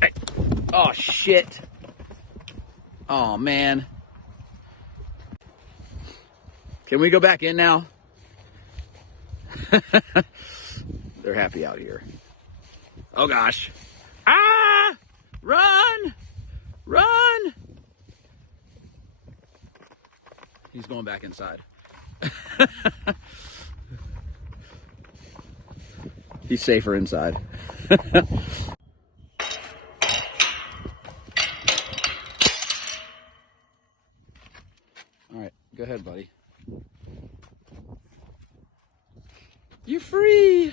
hey. Oh, shit. Oh, man. Can we go back in now? They're happy out here. Oh, gosh. Ah! Run! Run! He's going back inside. He's safer inside. All right, go ahead, buddy. You're free.